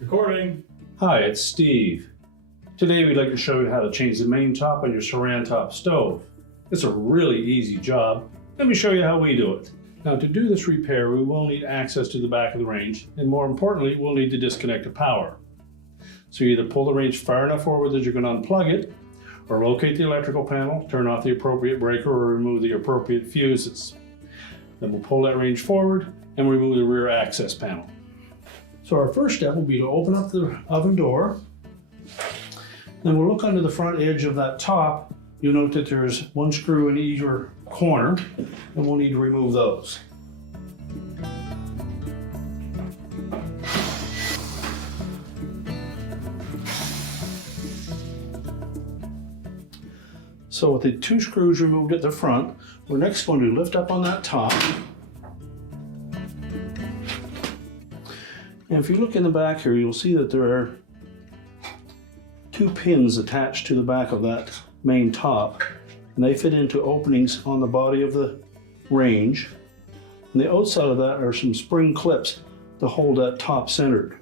Recording. Hi, it's Steve. Today we'd like to show you how to change the main top on your Saran top stove. It's a really easy job. Let me show you how we do it. Now to do this repair, we will need access to the back of the range, and more importantly, we'll need to disconnect the power. So you either pull the range far enough forward that you can unplug it, or locate the electrical panel, turn off the appropriate breaker, or remove the appropriate fuses. Then we'll pull that range forward and remove the rear access panel. So our first step will be to open up the oven door. Then we'll look under the front edge of that top. You'll note that there's one screw in either corner, and we'll need to remove those. So with the two screws removed at the front, we're next going to lift up on that top. And if you look in the back here, you'll see that there are two pins attached to the back of that main top, and they fit into openings on the body of the range. And the outside of that are some spring clips to hold that top centered.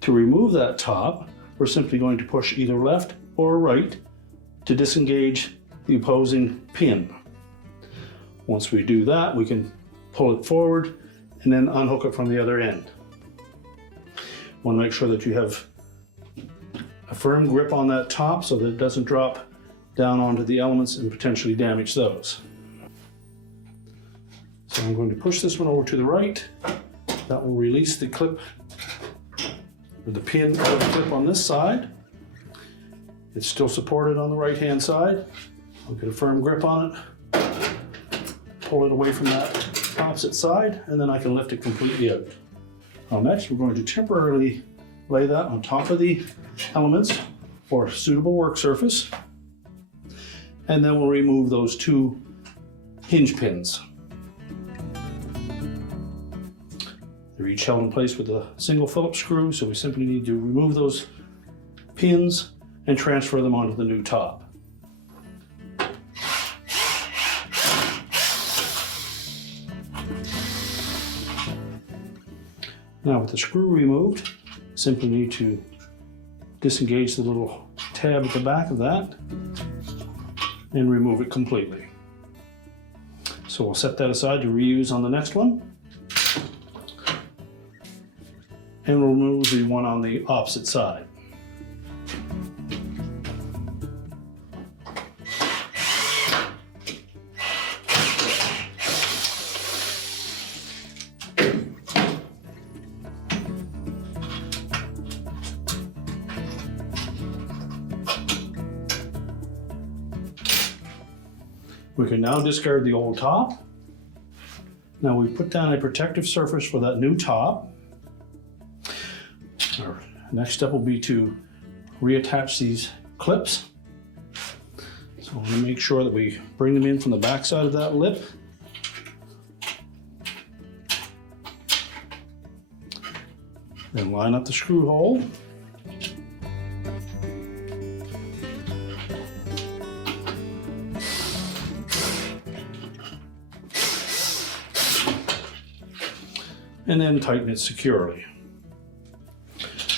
To remove that top, we're simply going to push either left or right to disengage the opposing pin. Once we do that, we can pull it forward and then unhook it from the other end. Want to make sure that you have a firm grip on that top so that it doesn't drop down onto the elements and potentially damage those. So I'm going to push this one over to the right. That will release the clip, or the pin of the clip on this side. It's still supported on the right hand side. I'll get a firm grip on it, pull it away from that opposite side, and then I can lift it completely out. Now next, we're going to temporarily lay that on top of the elements for suitable work surface, and then we'll remove those two hinge pins. They're each held in place with a single Phillips screw, so we simply need to remove those pins and transfer them onto the new top. Now with the screw removed, simply need to disengage the little tab at the back of that and remove it completely. So we'll set that aside to reuse on the next one. And we'll remove the one on the opposite side. We can now discard the old top. Now we put down a protective surface for that new top. Our next step will be to reattach these clips. So we're going to make sure that we bring them in from the back side of that lip. Then line up the screw hole. And then tighten it securely.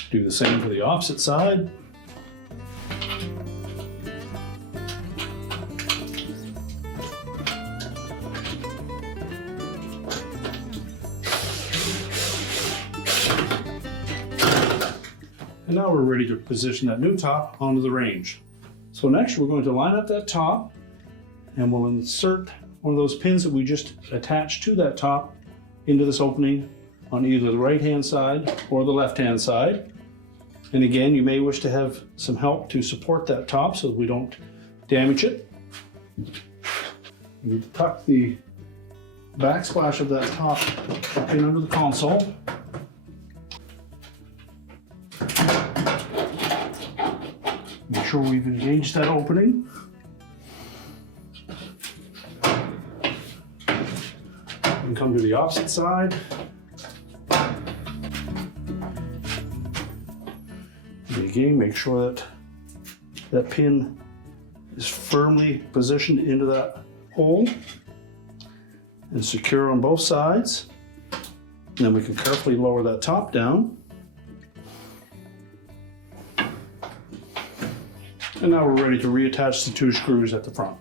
Do the same for the opposite side. And now we're ready to position that new top onto the range. So next we're going to line up that top, and we'll insert one of those pins that we just attached to that top into this opening on either the right hand side or the left hand side. And again, you may wish to have some help to support that top so that we don't damage it. You need to tuck the backsplash of that top in under the console. Make sure we've engaged that opening. And come to the opposite side. Again, make sure that that pin is firmly positioned into that hole and secure on both sides. And then we can carefully lower that top down. And now we're ready to reattach the 2 screws at the front.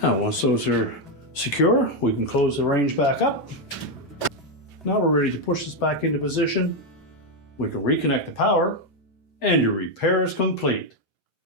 Now, once those are secure, we can close the range back up. Now we're ready to push this back into position. We can reconnect the power, and your repair is complete.